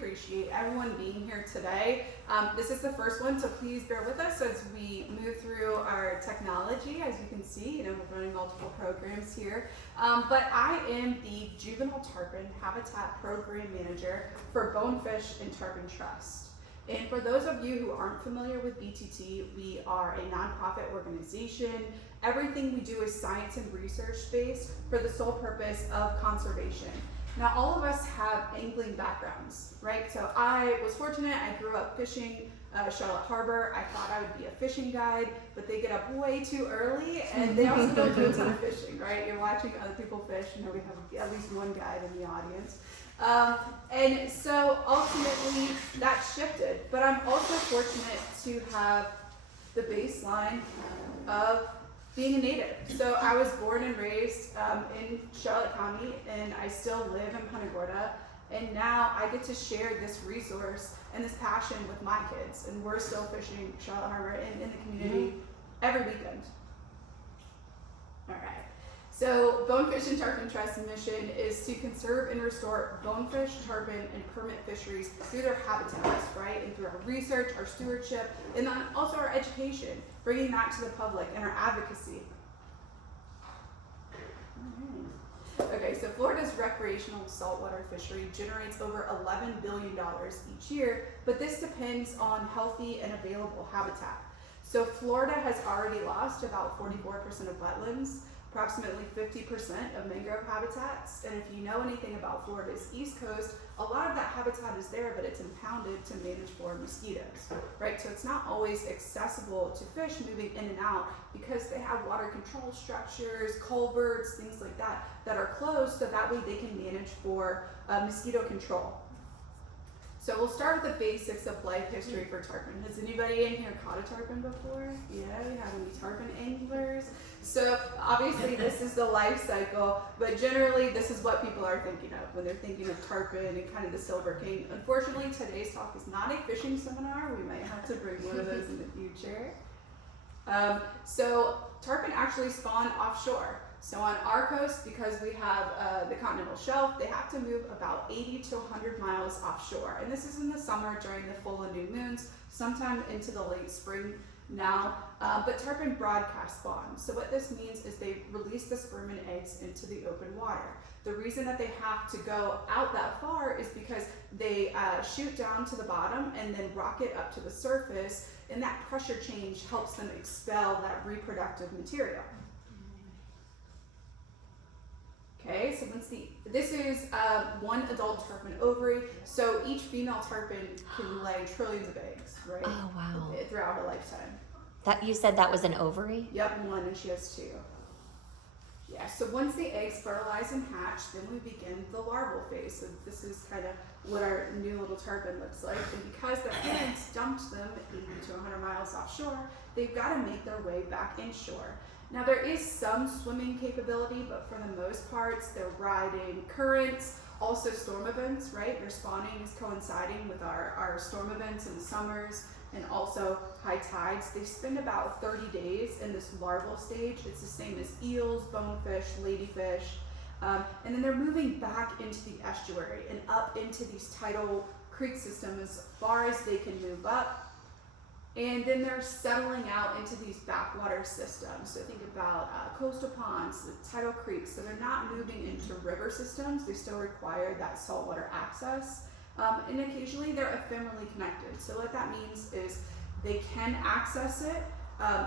appreciate everyone being here today. This is the first one, so please bear with us as we move through our technology. As you can see, we're running multiple programs here. But I am the Juvenile Tarpon Habitat Program Manager for Bonefish and Tarpon Trust. And for those of you who aren't familiar with BTT, we are a nonprofit organization. Everything we do is science and research based for the sole purpose of conservation. Now, all of us have angling backgrounds, right? So I was fortunate, I grew up fishing Charlotte Harbor. I thought I would be a fishing guide, but they get up way too early and they also don't do a ton of fishing, right? You're watching other people fish, we have at least one guide in the audience. And so ultimately that shifted, but I'm also fortunate to have the baseline of being a native. So I was born and raised in Charlotte County, and I still live in Punta Gorda, and now I get to share this resource and this passion with my kids, and we're still fishing Charlotte Harbor in the community every weekend. All right. So Bonefish and Tarpon Trust's mission is to conserve and restore bonefish, tarpon, and permit fisheries through their habitats, right? And through our research, our stewardship, and then also our education, bringing that to the public and our advocacy. Okay, so Florida's recreational saltwater fishery generates over $11 billion each year, but this depends on healthy and available habitat. So Florida has already lost about 44% of wetlands, approximately 50% of mangrove habitats, and if you know anything about Florida's East Coast, a lot of that habitat is there, but it's impounded to manage for mosquitoes, right? So it's not always accessible to fish moving in and out because they have water control structures, culverts, things like that, that are closed so that way they can manage for mosquito control. So we'll start with the basics of life history for tarpon. Has anybody in here caught a tarpon before? Yeah, we have any tarpon anglers? So obviously this is the life cycle, but generally this is what people are thinking of when they're thinking of tarpon and kind of the silver king. Unfortunately, today's talk is not a fishing seminar. We might have to bring one of those in the future. So tarpon actually spawn offshore. So on our coast, because we have the continental shelf, they have to move about 80 to 100 miles offshore. And this is in the summer during the full and new moons, sometime into the late spring now. But tarpon broadcast spawn. So what this means is they release the sperm and eggs into the open water. The reason that they have to go out that far is because they shoot down to the bottom and then rocket up to the surface, and that pressure change helps them expel that reproductive material. Okay, so this is one adult tarpon ovary. So each female tarpon can lay trillions of eggs, right? Oh, wow. Throughout her lifetime. You said that was an ovary? Yep, one, and she has two. Yeah, so once the eggs fertilize and hatch, then we begin the larval phase. So this is kind of what our new little tarpon looks like. And because the parents dumped them 80 to 100 miles offshore, they've got to make their way back inshore. Now there is some swimming capability, but for the most part, they're riding currents, also storm events, right? Their spawning is coinciding with our storm events in the summers and also high tides. They spend about 30 days in this larval stage. It's the same as eels, bonefish, ladyfish. And then they're moving back into the estuary and up into these tidal creek systems as far as they can move up. And then they're settling out into these backwater systems. So think about coastal ponds, the tidal creeks. So they're not moving into river systems. They still require that saltwater access. And occasionally they're ephemerally connected. So what that means is they can access it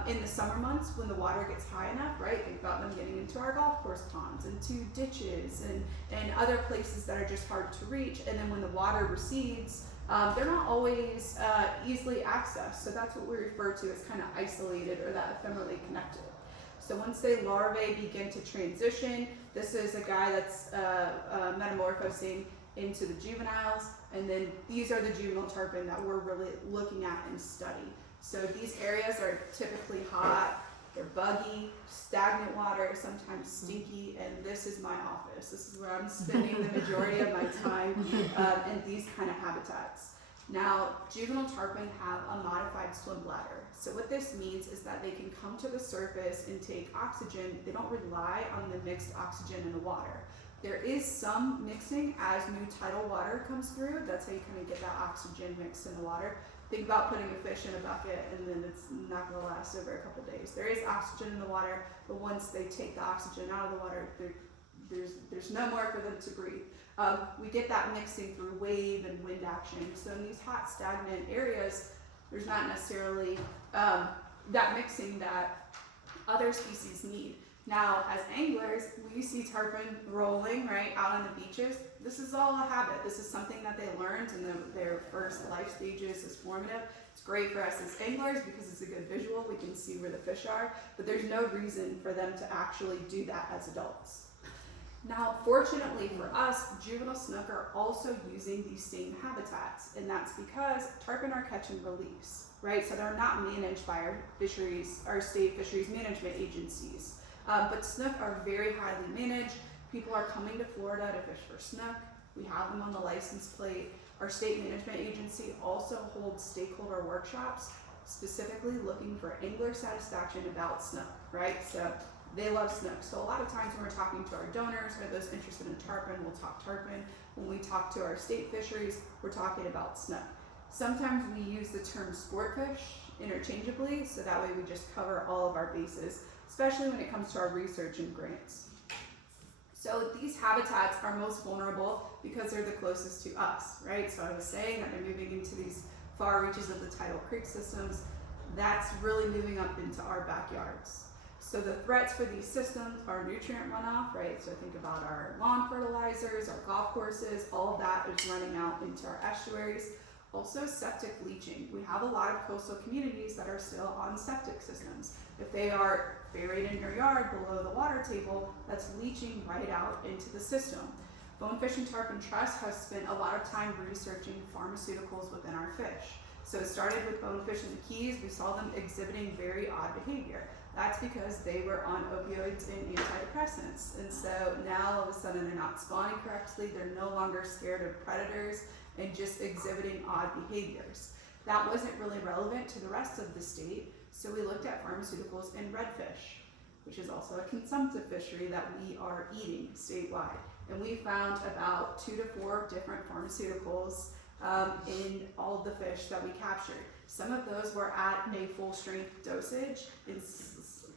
in the summer months when the water gets high enough, right? Think about them getting into our golf course ponds, into ditches and other places that are just hard to reach. And then when the water recedes, they're not always easily accessed. So that's what we refer to as kind of isolated or that ephemerally connected. So once they larvae begin to transition, this is a guy that's metamorphosing into the juveniles, and then these are the juvenile tarpon that we're really looking at and study. So these areas are typically hot, they're buggy, stagnant water, sometimes stinky, and this is my office. This is where I'm spending the majority of my time in these kind of habitats. Now, juvenile tarpon have a modified swim bladder. So what this means is that they can come to the surface and take oxygen. They don't rely on the mixed oxygen in the water. There is some mixing as new tidal water comes through. That's how you kind of get that oxygen mixed in the water. Think about putting a fish in a bucket and then it's not going to last over a couple days. There is oxygen in the water, but once they take the oxygen out of the water, there's no more for them to breathe. We get that mixing through wave and wind action. So in these hot, stagnant areas, there's not necessarily that mixing that other species need. Now, as anglers, we see tarpon rolling right out on the beaches. This is all a habit. This is something that they learned in their first life stages as formative. It's great for us as anglers because it's a good visual. We can see where the fish are, but there's no reason for them to actually do that as adults. Now, fortunately for us, juvenile snook are also using these same habitats, and that's because tarpon are catch and release, right? So they're not managed by our state fisheries management agencies. But snook are very highly managed. People are coming to Florida to fish for snook. We have them on the license plate. Our state management agency also holds stakeholder workshops, specifically looking for angler satisfaction about snook, right? So they love snook. So a lot of times when we're talking to our donors or those interested in tarpon, we'll talk tarpon. When we talk to our state fisheries, we're talking about snook. Sometimes we use the term sport fish interchangeably, so that way we just cover all of our bases, especially when it comes to our research and grants. So these habitats are most vulnerable because they're the closest to us, right? So I was saying that they're moving into these far reaches of the tidal creek systems. That's really moving up into our backyards. So the threats for these systems are nutrient runoff, right? So think about our lawn fertilizers, our golf courses, all of that is running out into our estuaries. Also septic leaching. We have a lot of coastal communities that are still on septic systems. If they are buried in your yard below the water table, that's leaching right out into the system. Bonefish and Tarpon Trust has spent a lot of time researching pharmaceuticals within our fish. So it started with bonefish in the Keys. We saw them exhibiting very odd behavior. That's because they were on opioids and antidepressants. And so now all of a sudden they're not spawning correctly. They're no longer scared of predators and just exhibiting odd behaviors. That wasn't really relevant to the rest of the state, so we looked at pharmaceuticals in redfish, which is also a consumptive fishery that we are eating statewide. And we found about 2 to 4 different pharmaceuticals in all of the fish that we captured. Some of those were at a full strength dosage, and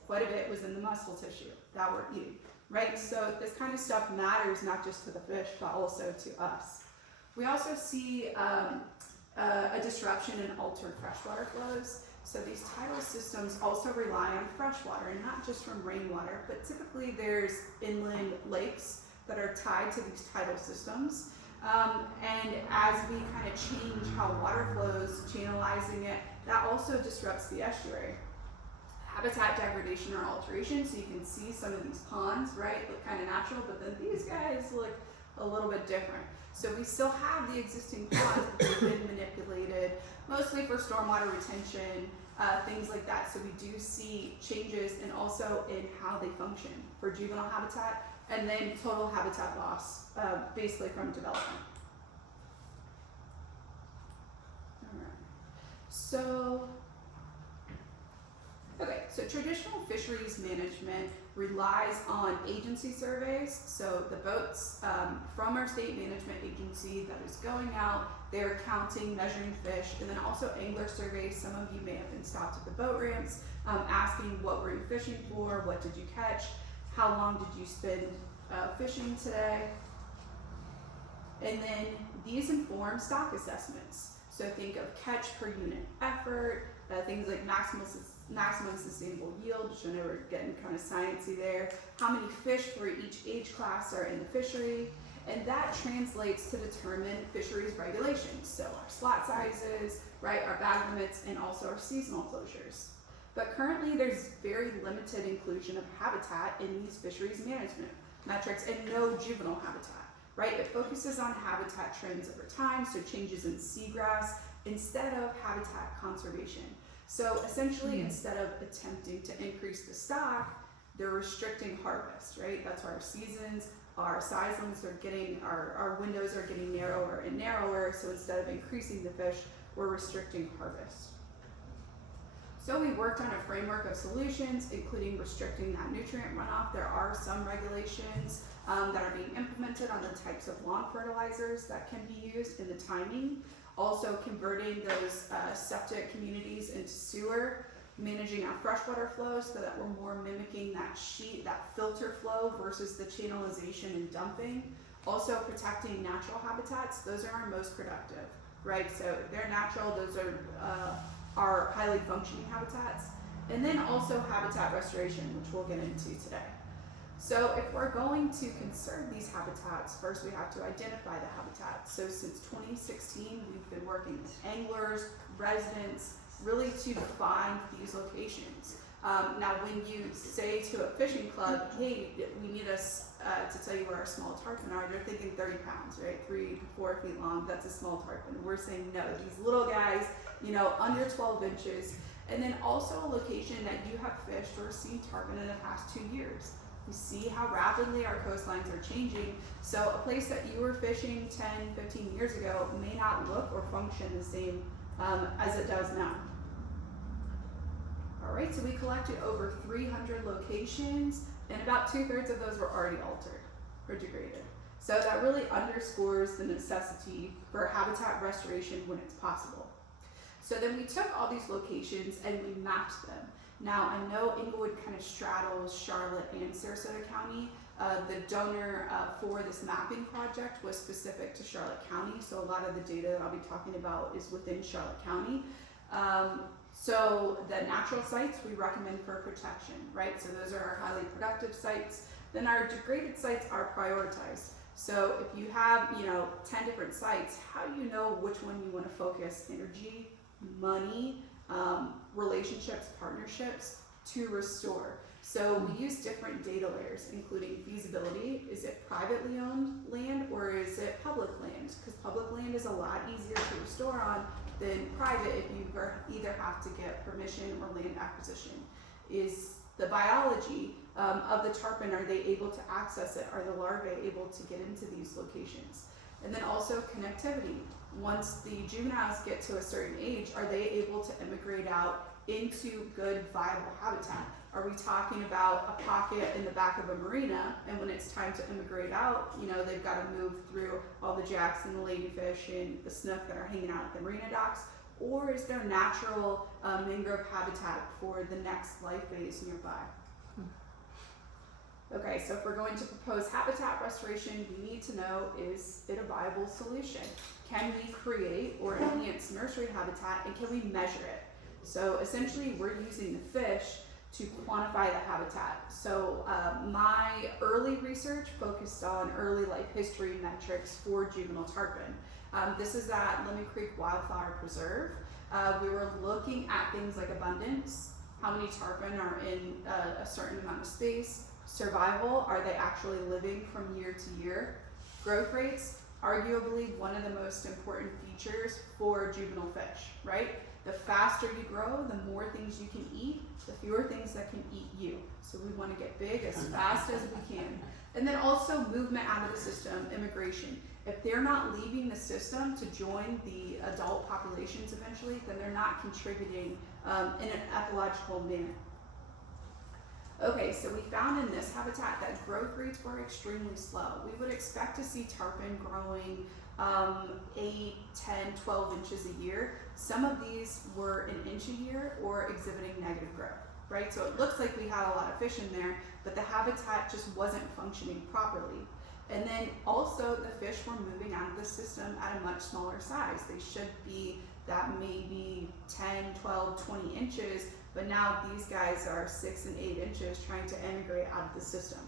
quite a bit was in the muscle tissue that we're eating, right? So this kind of stuff matters not just to the fish, but also to us. We also see a disruption in altered freshwater flows. So these tidal systems also rely on freshwater, and not just from rainwater, but typically there's inland lakes that are tied to these tidal systems. And as we kind of change how water flows, channelizing it, that also disrupts the estuary. Habitat degradation or alteration, so you can see some of these ponds, right, look kind of natural, but then these guys look a little bit different. So we still have the existing ponds, but they've been manipulated, mostly for stormwater retention, things like that. So we do see changes and also in how they function for juvenile habitat, and then total habitat loss, basically from development. All right. So traditional fisheries management relies on agency surveys. So the boats from our state management agency that is going out, they're counting, measuring fish, and then also angler surveys. Some of you may have been stopped at the boat ramps asking what were you fishing for, what did you catch, how long did you spend fishing today. And then these inform stock assessments. So think of catch per unit effort, things like maximum sustainable yield, which I know we're getting kind of sciencey there, how many fish for each age class are in the fishery, and that translates to determine fisheries regulations. So our slot sizes, right, our bag limits, and also our seasonal closures. But currently there's very limited inclusion of habitat in these fisheries management metrics and no juvenile habitat, right? It focuses on habitat trends over time, so changes in seagrass, instead of habitat conservation. So essentially, instead of attempting to increase the stock, they're restricting harvest, right? That's why our seasons, our size limits are getting, our windows are getting narrower and narrower. So instead of increasing the fish, we're restricting harvest. So we worked on a framework of solutions, including restricting that nutrient runoff. There are some regulations that are being implemented on the types of lawn fertilizers that can be used and the timing. Also converting those septic communities into sewer, managing our freshwater flow so that we're more mimicking that filter flow versus the channelization and dumping. Also protecting natural habitats, those are our most productive, right? So if they're natural, those are highly functioning habitats. And then also habitat restoration, which we'll get into today. So if we're going to conserve these habitats, first we have to identify the habitats. So since 2016, we've been working with anglers, residents, really to find these locations. Now when you say to a fishing club, hey, we need us to tell you where our small tarpon are, they're thinking 30 pounds, right? 3 to 4 feet long, that's a small tarpon. We're saying no, these little guys, under 12 inches. And then also a location that you have fished or seen tarpon in the past 2 years. You see how rapidly our coastlines are changing. So a place that you were fishing 10, 15 years ago may not look or function the same as it does now. All right, so we collected over 300 locations, and about 2/3 of those were already altered or degraded. So that really underscores the necessity for habitat restoration when it's possible. So then we took all these locations and we mapped them. Now I know Englewood kind of straddles Charlotte and Sarasota County. The donor for this mapping project was specific to Charlotte County, so a lot of the data that I'll be talking about is within Charlotte County. So the natural sites we recommend for protection, right? So those are our highly productive sites. Then our degraded sites are prioritized. So if you have, 10 different sites, how do you know which one you want to focus energy, money, relationships, partnerships to restore? So we use different data layers, including feasibility. Is it privately owned land or is it public land? Because public land is a lot easier to restore on than private if you either have to get permission or land acquisition. Is the biology of the tarpon, are they able to access it? Are the larvae able to get into these locations? And then also connectivity. Once the juveniles get to a certain age, are they able to immigrate out into good, viable habitat? Are we talking about a pocket in the back of a marina, and when it's time to immigrate out, they've got to move through all the jacks and the ladyfish and the snook that are hanging out at the marina docks? Or is there natural mangrove habitat for the next life phase nearby? Okay, so if we're going to propose habitat restoration, we need to know, is it a viable solution? Can we create or enhance nursery habitat, and can we measure it? So essentially we're using the fish to quantify the habitat. So my early research focused on early life history metrics for juvenile tarpon. This is at Lemon Creek Wildflower Preserve. We were looking at things like abundance, how many tarpon are in a certain amount of space, survival, are they actually living from year to year, growth rates, arguably one of the most important features for juvenile fish, right? The faster you grow, the more things you can eat, the fewer things that can eat you. So we want to get big as fast as we can. And then also movement out of the system, immigration. If they're not leaving the system to join the adult populations eventually, then they're not contributing in an ecological manner. Okay, so we found in this habitat that growth rates were extremely slow. We would expect to see tarpon growing 8, 10, 12 inches a year. Some of these were an inch a year or exhibiting negative growth, right? So it looks like we had a lot of fish in there, but the habitat just wasn't functioning properly. And then also the fish were moving out of the system at a much smaller size. They should be that maybe 10, 12, 20 inches, but now these guys are 6 and 8 inches trying to emigrate out of the system.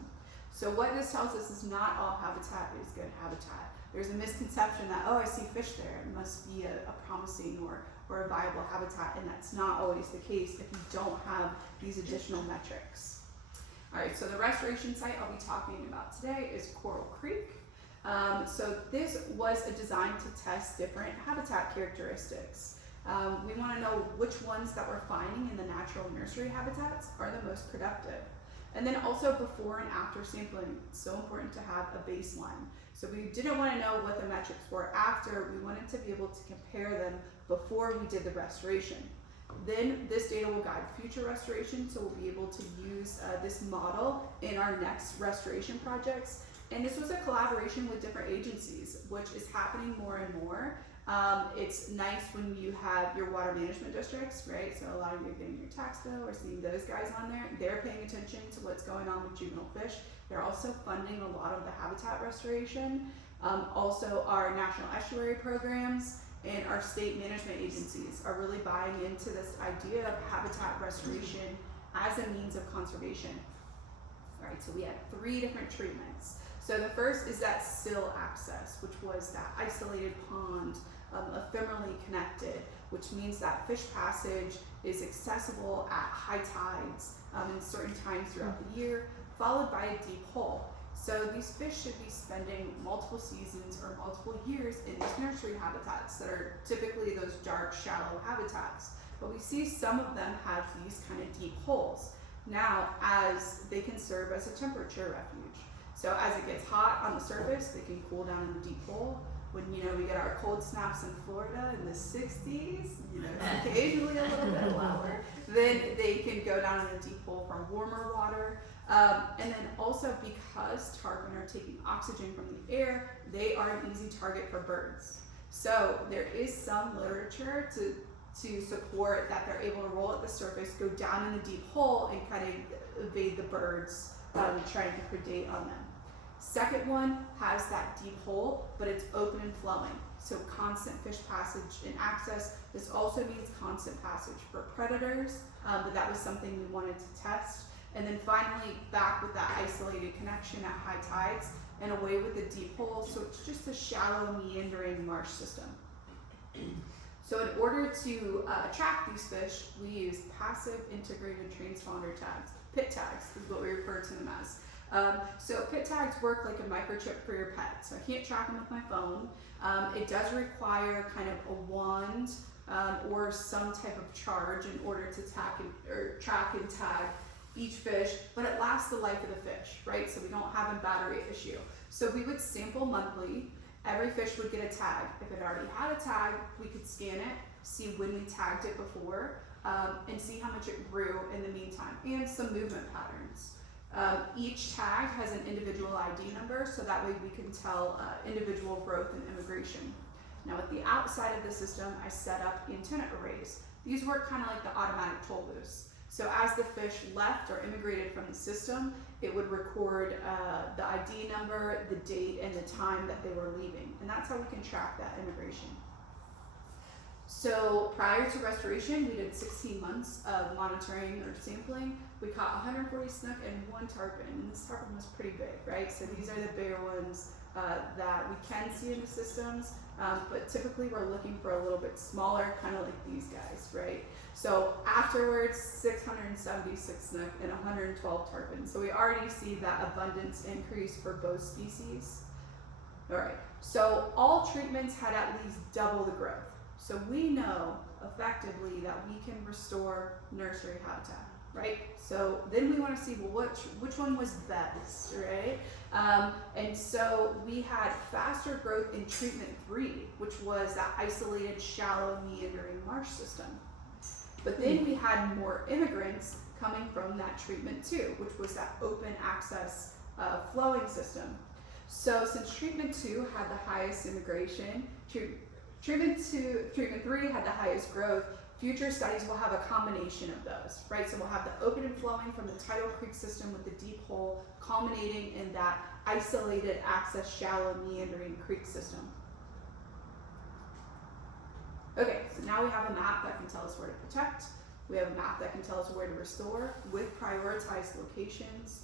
So what this tells us is not all habitat is good habitat. There's a misconception that, oh, I see fish there, it must be a promising or a viable habitat, and that's not always the case if you don't have these additional metrics. All right, so the restoration site I'll be talking about today is Coral Creek. So this was a design to test different habitat characteristics. We want to know which ones that we're finding in the natural nursery habitats are the most productive. And then also before and after sampling, it's so important to have a baseline. So we didn't want to know what the metrics were after, we wanted to be able to compare them before we did the restoration. Then this data will guide future restoration, so we'll be able to use this model in our next restoration projects. And this was a collaboration with different agencies, which is happening more and more. It's nice when you have your water management districts, right? So a lot of you are getting your tax bill or seeing those guys on there. They're paying attention to what's going on with juvenile fish. They're also funding a lot of the habitat restoration. Also our national estuary programs and our state management agencies are really buying into this idea of habitat restoration as a means of conservation. All right, so we had 3 different treatments. So the first is that sill access, which was that isolated pond, ephemerally connected, which means that fish passage is accessible at high tides in certain times throughout the year, followed by a deep hole. So these fish should be spending multiple seasons or multiple years in these nursery habitats that are typically those dark, shallow habitats. But we see some of them have these kind of deep holes. Now, as they can serve as a temperature refuge. So as it gets hot on the surface, they can cool down in the deep hole. When, you know, we get our cold snaps in Florida in the 60s, you know, occasionally a little bit lower, then they can go down in the deep hole for warmer water. And then also because tarpon are taking oxygen from the air, they are an easy target for birds. So there is some literature to support that they're able to roll at the surface, go down in the deep hole, and kind of evade the birds trying to predate on them. Second one has that deep hole, but it's open and flowing. So constant fish passage and access. This also means constant passage for predators, but that was something we wanted to test. And then finally, back with that isolated connection at high tides and away with the deep hole. So it's just a shallow, meandering marsh system. So in order to track these fish, we use passive integrated transponder tags. PIT tags is what we refer to them as. So PIT tags work like a microchip for your pet. So I can't track them with my phone. It does require kind of a wand or some type of charge in order to track and tag each fish, but it lasts the life of the fish, right? So we don't have a battery issue. So we would sample monthly. Every fish would get a tag. If it already had a tag, we could scan it, see when we tagged it before, and see how much it grew in the meantime, and some movement patterns. Each tag has an individual ID number, so that way we can tell individual growth and immigration. Now at the outside of the system, I set up antenna arrays. These work kind of like the automatic toll booths. So as the fish left or immigrated from the system, it would record the ID number, the date, and the time that they were leaving. And that's how we can track that immigration. So prior to restoration, we did 16 months of monitoring or sampling. We caught 140 snook and 1 tarpon. And this tarpon was pretty big, right? So these are the bigger ones that we can see in the systems, but typically we're looking for a little bit smaller, kind of like these guys, right? So afterwards, 676 snook and 112 tarpon. So we already see that abundance increase for both species. All right, so all treatments had at least double the growth. So we know effectively that we can restore nursery habitat, right? So then we want to see, well, which one was best, right? And so we had faster growth in treatment 3, which was that isolated, shallow, meandering marsh system. But then we had more immigrants coming from that treatment 2, which was that open access flowing system. So since treatment 2 had the highest immigration, treatment 3 had the highest growth, future studies will have a combination of those, right? So we'll have the open and flowing from the tidal creek system with the deep hole culminating in that isolated access shallow meandering creek system. Okay, so now we have a map that can tell us where to protect. We have a map that can tell us where to restore with prioritized locations.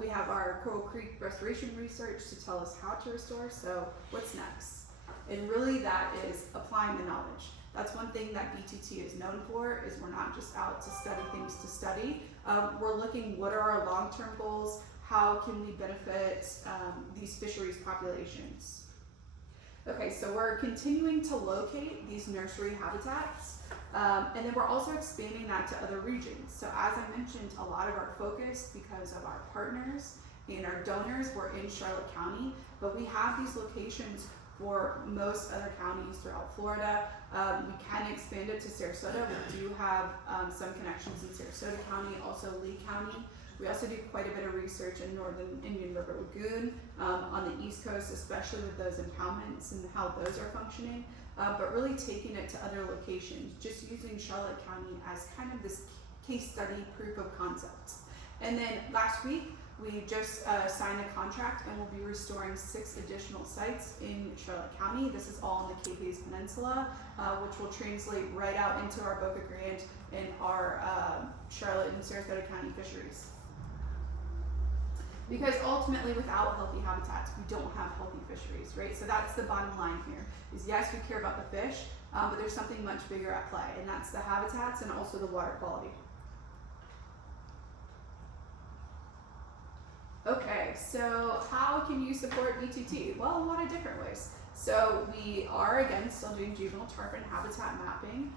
We have our Coral Creek restoration research to tell us how to restore. So what's next? And really that is applying the knowledge. That's one thing that BTT is known for, is we're not just out to study things to study. We're looking, what are our long-term goals? How can we benefit these fisheries populations? Okay, so we're continuing to locate these nursery habitats, and then we're also expanding that to other regions. So as I mentioned, a lot of our focus, because of our partners and our donors, were in Charlotte County, but we have these locations for most other counties throughout Florida. We can expand it to Sarasota. We do have some connections in Sarasota County, also Lee County. We also do quite a bit of research in northern Indian River Lagoon, on the East Coast, especially with those impoundments and how those are functioning, but really taking it to other locations, just using Charlotte County as kind of this case study proof of concept. And then last week, we just signed a contract and we'll be restoring 6 additional sites in Charlotte County. This is all in the Cape Bays Peninsula, which will translate right out into our Boca Grande and our Charlotte and Sarasota County fisheries. Because ultimately, without healthy habitats, we don't have healthy fisheries, right? So that's the bottom line here, is yes, we care about the fish, but there's something much bigger at play, and that's the habitats and also the water quality. Okay, so how can you support BTT? Well, a lot of different ways. So we are, again, still doing juvenile tarpon habitat mapping.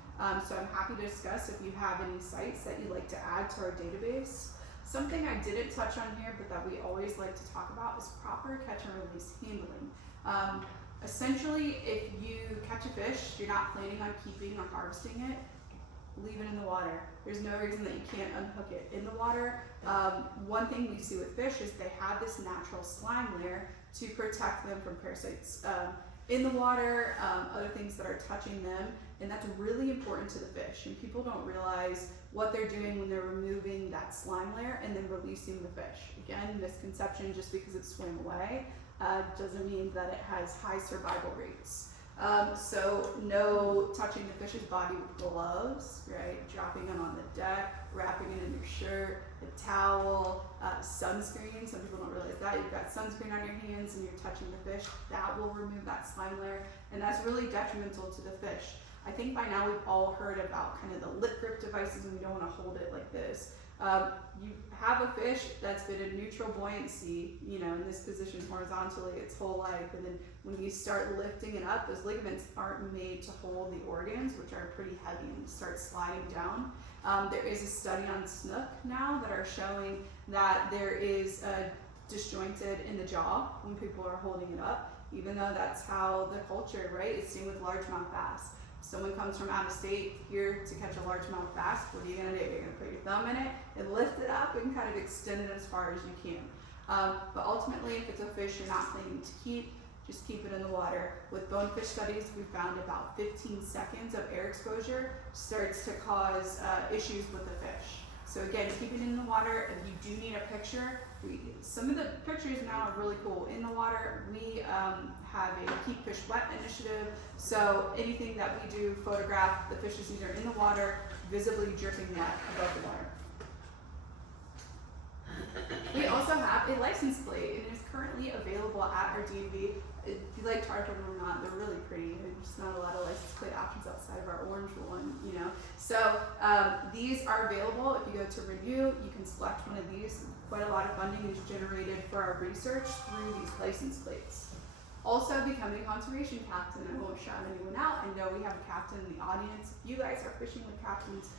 So I'm happy to discuss if you have any sites that you'd like to add to our database. Something I didn't touch on here, but that we always like to talk about is proper catch and release handling. Essentially, if you catch a fish, you're not planning on keeping or harvesting it, leave it in the water. There's no reason that you can't unhook it in the water. One thing we see with fish is they have this natural slime layer to protect them from parasites in the water, other things that are touching them, and that's really important to the fish. And people don't realize what they're doing when they're removing that slime layer and then releasing the fish. Again, misconception, just because it swam away doesn't mean that it has high survival rates. So no touching the fish's body with gloves, right? Dropping them on the deck, wrapping it in your shirt, a towel, sunscreen. Some people don't realize that. You've got sunscreen on your hands and you're touching the fish. That will remove that slime layer, and that's really detrimental to the fish. I think by now we've all heard about kind of the lip grip devices, and we don't want to hold it like this. You have a fish that's been in neutral buoyancy, you know, in this position horizontally its whole life, and then when you start lifting it up, those ligaments aren't made to hold the organs, which are pretty heavy, and start sliding down. There is a study on snook now that are showing that there is a disjointed in the jaw when people are holding it up, even though that's how the culture, right? It's seen with largemouth bass. Someone comes from out of state here to catch a largemouth bass, what are you gonna do? You're gonna put your thumb in it and lift it up and kind of extend it as far as you can. But ultimately, if it's a fish you're not planning to keep, just keep it in the water. With bonefish studies, we found about 15 seconds of air exposure starts to cause issues with the fish. So again, keep it in the water. If you do need a picture, some of the pictures now are really cool. In the water, we have a Keep Fish Wet initiative. So anything that we do photograph the fish is either in the water, visibly dripping wet above the water. We also have a license plate, and it is currently available at our DMV. If you like tarpon or not, they're really pretty. There's just not a lot of license plate options outside of our orange one, you know. So these are available. If you go to renew, you can select one of these. Quite a lot of funding is generated for our research through these license plates. Also, becoming a conservation captain. I won't shout anyone out. I know we have a captain in the audience. If you guys are fishing with captains,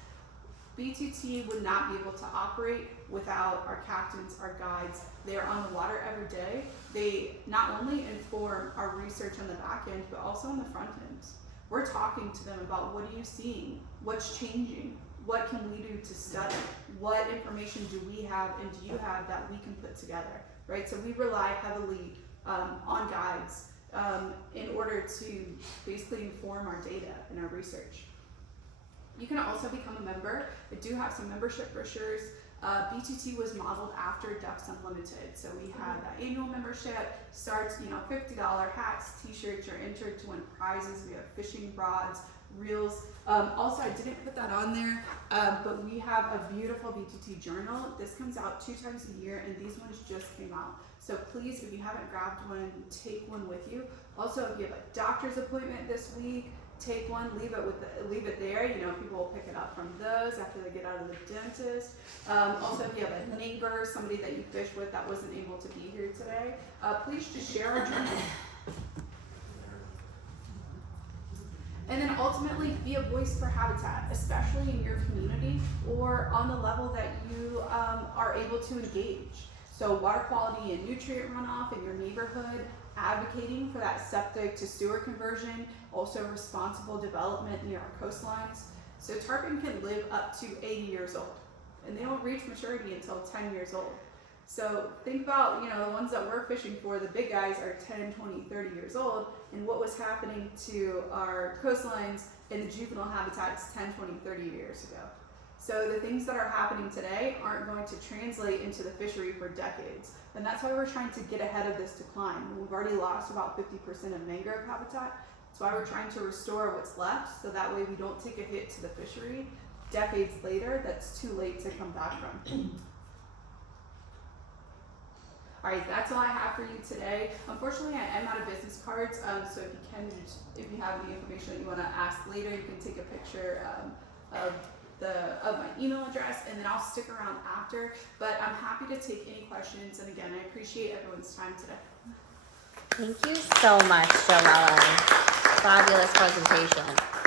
BTT would not be able to operate without our captains, our guides. They are on the water every day. They not only inform our research on the back end, but also on the front end. We're talking to them about what are you seeing? What's changing? What can we do to study? What information do we have and do you have that we can put together, right? So we rely heavily on guides in order to basically inform our data and our research. You can also become a member. I do have some membership brochures. BTT was modeled after Ducks Unlimited. So we have that annual membership, starts, you know, $50 hats, t-shirts, you're entered to win prizes. We have fishing rods, reels. Also, I didn't put that on there, but we have a beautiful BTT journal. This comes out 2 times a year, and these ones just came out. So please, if you haven't grabbed one, take one with you. Also, if you have a doctor's appointment this week, take one, leave it there. You know, people will pick it up from those after they get out of the dentist. Also, if you have a neighbor, somebody that you fish with that wasn't able to be here today, please just share our journal. And then ultimately, be a voice for habitat, especially in your community or on the level that you are able to engage. So water quality and nutrient runoff in your neighborhood, advocating for that septic to sewer conversion, also responsible development near our coastlines. So tarpon can live up to 80 years old, and they don't reach maturity until 10 years old. So think about, you know, the ones that we're fishing for, the big guys are 10, 20, 30 years old, and what was happening to our coastlines and the juvenile habitats 10, 20, 30 years ago. So the things that are happening today aren't going to translate into the fishery for decades. And that's why we're trying to get ahead of this decline. We've already lost about 50% of mangrove habitat. That's why we're trying to restore what's left, so that way we don't take a hit to the fishery decades later that's too late to come back from. All right, that's all I have for you today. Unfortunately, I am out of business cards, so if you have any information that you want to ask later, you can take a picture of my email address, and then I'll stick around after. But I'm happy to take any questions, and again, I appreciate everyone's time today. Thank you so much, Joellen. Fabulous presentation.